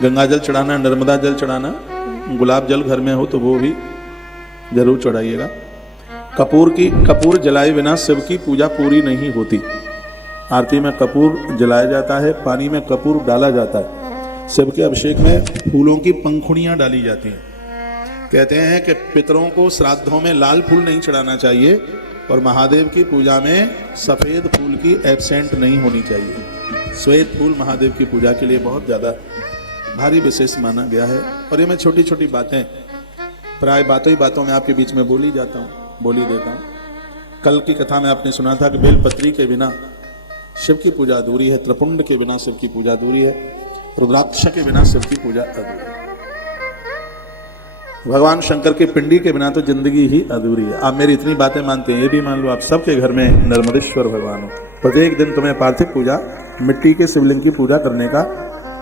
गंगा जल चढ़ाना, नर्मदा जल चढ़ाना, गुलाब जल घर में हो तो वो भी जरूर चढ़ाइएगा। कपूर जलाए बिना शिव की पूजा पूरी नहीं होती। आरती में कपूर जलाया जाता है, पानी में कपूर डाला जाता है, शिव के अभिषेक में फूलों की पंखुड़ियां डाली जाती हैं। कहते हैं कि पितरों को श्राद्धों में लाल फूल नहीं चढ़ाना चाहिए और महादेव की पूजा में सफ़ेद फूल की एब्सेंट नहीं होनी चाहिए। श्वेत फूल महादेव की पूजा के लिए बहुत ज़्यादा भारी विशेष माना गया है। और ये मैं छोटी छोटी बातें प्राय बातों ही बातों में आपके बीच में बोली देता हूँ। कल की कथा में आपने सुना था कि बेलपत्री के बिना शिव की पूजा अधूरी है, त्रिपुंड के बिना शिव की पूजा अधूरी है, रुद्राक्ष के बिना शिव की पूजा अधूरी है, भगवान शंकर की पिंडी के बिना तो जिंदगी ही अधूरी है। आप मेरी इतनी बातें मानते हैं, ये भी मान लो आप सबके घर में नर्मदेश्वर भगवान हो। प्रत्येक दिन तुम्हें पार्थिव पूजा, मिट्टी के शिवलिंग की पूजा करने का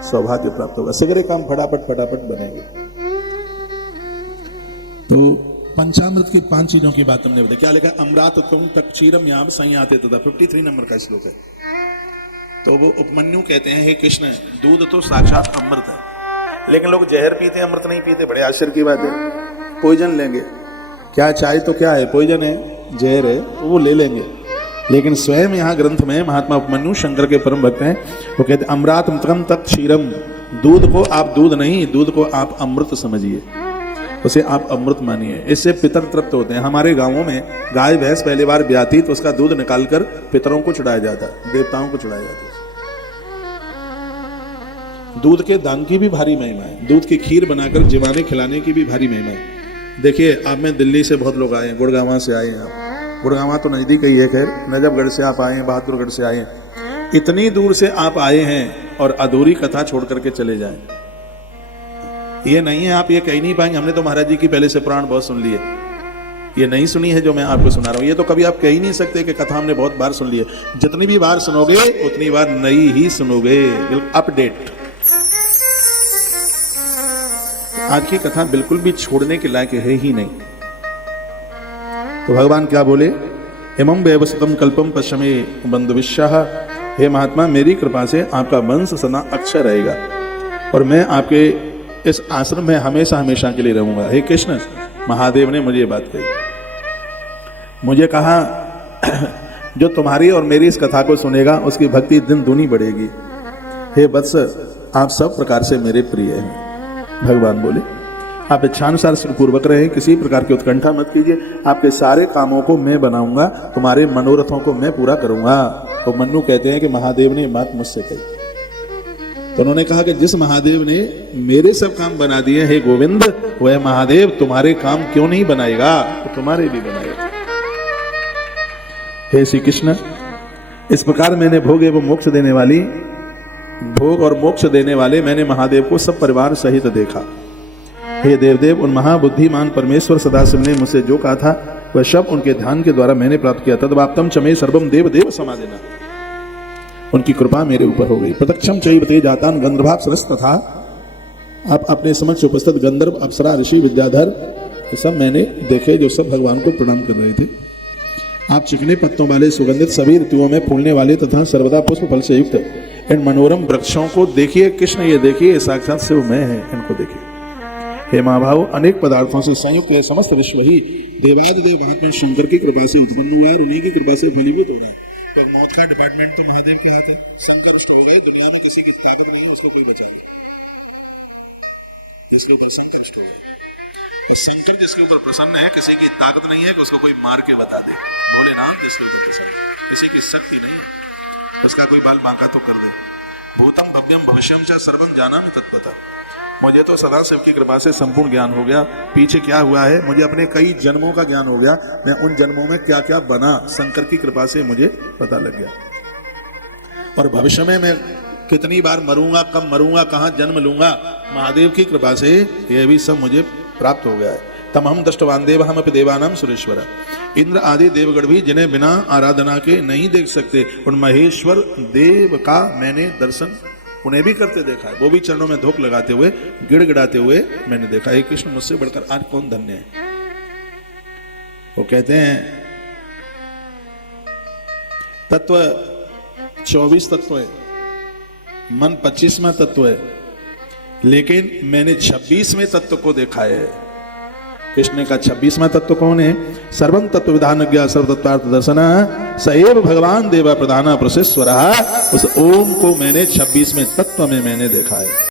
सौभाग्य प्राप्त होगा। सगरे काम फटाफट बनेंगे। तो पंचामृत की 5 चीजों की बात हमने बताई। क्या लिखा? अमृत तुम तक क्षीरम याम संयाते तथा 53 नंबर का श्लोक है। तो वो उपमन्यु कहते हैं, हे कृष्ण, दूध तो साक्षात अमृत है, लेकिन लोग जहर पीते हैं, अमृत नहीं पीते। बड़े आश्चर्य की बात है। पॉइजन लेंगे, क्या चाय तो क्या है, पॉइजन है, जहर है, तो वो ले लेंगे। लेकिन स्वयं यहाँ ग्रंथ में महात्मा उपमन्यु शंकर के परम भक्त हैं, वो कहते अमृत तम तत् क्षीरम, दूध को आप दूध नहीं, दूध को आप अमृत समझिए, उसे आप अमृत मानिए। इससे पितर तृप्त होते हैं। हमारे गांवों में गाय भैंस पहली बार ब्याती तो उसका दूध निकालकर पितरों को चढ़ाया जाता है, देवताओं को चढ़ाया जाता है। दूध के दान की भी भारी महिमा है, दूध की खीर बनाकर जिवाने खिलाने की भी भारी महिमा है। देखिए, आप में दिल्ली से बहुत लोग आए हैं, गुड़गांव से आए हैं। आप गुड़गांव तो नजदीक ही है, खैर नजफगढ़ से आप आए हैं, बहादुरगढ़ से आए हैं। इतनी दूर से आप आए हैं और अधूरी कथा छोड़ करके चले जाएं, ये नहीं है। आप ये कह नहीं पाएंगे हमने तो महाराज जी की पहले से पुराण बहुत सुन लिए, ये नहीं सुनी है जो मैं आपको सुना रहा हूं। ये तो कभी आप कह ही नहीं सकते कि कथा हमने बहुत बार सुन ली है। जितनी भी बार सुनोगे उतनी बार नई ही सुनोगे, अपडेट। आज की कथा बिल्कुल भी छोड़ने के लायक है ही नहीं। तो भगवान क्या बोले? इमं व्यवसतम कल्पम पश्चिमे बंधुविश्याः, हे महात्मा, मेरी कृपा से आपका वंश सदा अक्षय रहेगा और मैं आपके इस आश्रम में हमेशा हमेशा के लिए रहूंगा। हे कृष्ण, महादेव ने मुझे ये बात कही। मुझे कहा जो तुम्हारी और मेरी इस कथा को सुनेगा उसकी भक्ति दिन दूनी बढ़ेगी। हे वत्स, आप सब प्रकार से मेरे प्रिय हैं। भगवान बोले आप इच्छानुसार पूर्वक रहे, किसी प्रकार की उत्कंठा मत कीजिए, आपके सारे कामों को मैं बनाऊंगा, तुम्हारे मनोरथों को मैं पूरा करूंगा। तो मन्नू कहते हैं कि महादेव ने बात मुझसे कही। तो उन्होंने कहा कि जिस महादेव ने मेरे सब काम बना दिए, हे गोविंद, वह महादेव तुम्हारे काम क्यों नहीं बनाएगा? तो तुम्हारे भी बनाएगा। हे श्री कृष्ण, इस प्रकार मैंने भोग एवं मोक्ष देने वाली, भोग और मोक्ष देने वाले मैंने महादेव को सब परिवार सहित देखा। हे देवदेव, उन महाबुद्धिमान परमेश्वर सदाशिव ने मुझसे जो कहा था वह सब उनके ध्यान के द्वारा मैंने प्राप्त किया। तद्वाप्तम चमे सर्वम देव देव समादेना, उनकी कृपा मेरे ऊपर हो गई। प्रत्यक्षम चैवते जातान गंधर्वाप्सरस तथा, आप अपने समक्ष उपस्थित गंधर्व, अप्सरा, ऋषि, विद्याधर सब मैंने देखे जो सब भगवान को प्रणाम कर रहे थे। आप चिकने पत्तों वाले, सुगंधित, सभी ऋतुओं में फूलने वाले तथा सर्वदा पुष्प फल से युक्त इन मनोरम वृक्षों को देखिए। कृष्ण, ये देखिए, साक्षात शिव मैं है, इनको देखिए। हे महाभाव, अनेक पदार्थों से संयुक्त है समस्त विश्व ही देवादिदेव महात्मा शंकर की कृपा से उत्पन्न हुआ है और उन्हीं की कृपा से फलीभूत हो रहा है। तो मौत का डिपार्टमेंट तो महादेव के हाथ है। शंकर रुष्ट हो गए, दुनिया में किसी की ताकत नहीं है उसको कोई बचाए, इसके ऊपर शंकर रुष्ट हो गए। शंकर जिसके ऊपर प्रसन्न है, किसी की ताकत नहीं है कि उसको कोई मार के बता दे। भोलेनाथ जिसके ऊपर प्रसन्न, किसी की शक्ति नहीं है, उसका कोई बाल बांका तो कर दे। भूतम भव्यम भविष्यम च सर्वम जानामि तत्पतः, मुझे तो सदा शिव की कृपा से संपूर्ण ज्ञान हो गया। पीछे क्या हुआ है, मुझे अपने कई जन्मों का ज्ञान हो गया। मैं उन जन्मों में क्या क्या बना, शंकर की कृपा से मुझे पता लग गया। और भविष्य में मैं कितनी बार मरूंगा, कब मरूंगा, कहाँ जन्म लूंगा, महादेव की कृपा से यह भी सब मुझे प्राप्त हो गया है। तम हम दृष्टवान देव हम अपि देवानाम सुरेश्वर, इंद्र आदि देवगण भी जिन्हें बिना आराधना के नहीं देख सकते, उन महेश्वर देव का मैंने दर्शन उन्हें भी करते देखा है। वो भी चरणों में धोख लगाते हुए, गिड़गिड़ाते हुए मैंने देखा। हे कृष्ण, मुझसे बढ़कर आज कौन धन्य है? वो कहते हैं तत्व 24 तत्व है, मन 25वां तत्व है, लेकिन मैंने 26वें तत्व को देखा है। कृष्ण का 26वां तत्व कौन है? सर्वं तत्व विधानज्ञ सर्वतत्वार्थ दर्शन सएव भगवान देव प्रधान प्रसेश्वर। उस ओम को मैंने 26वें तत्व में मैंने देखा है।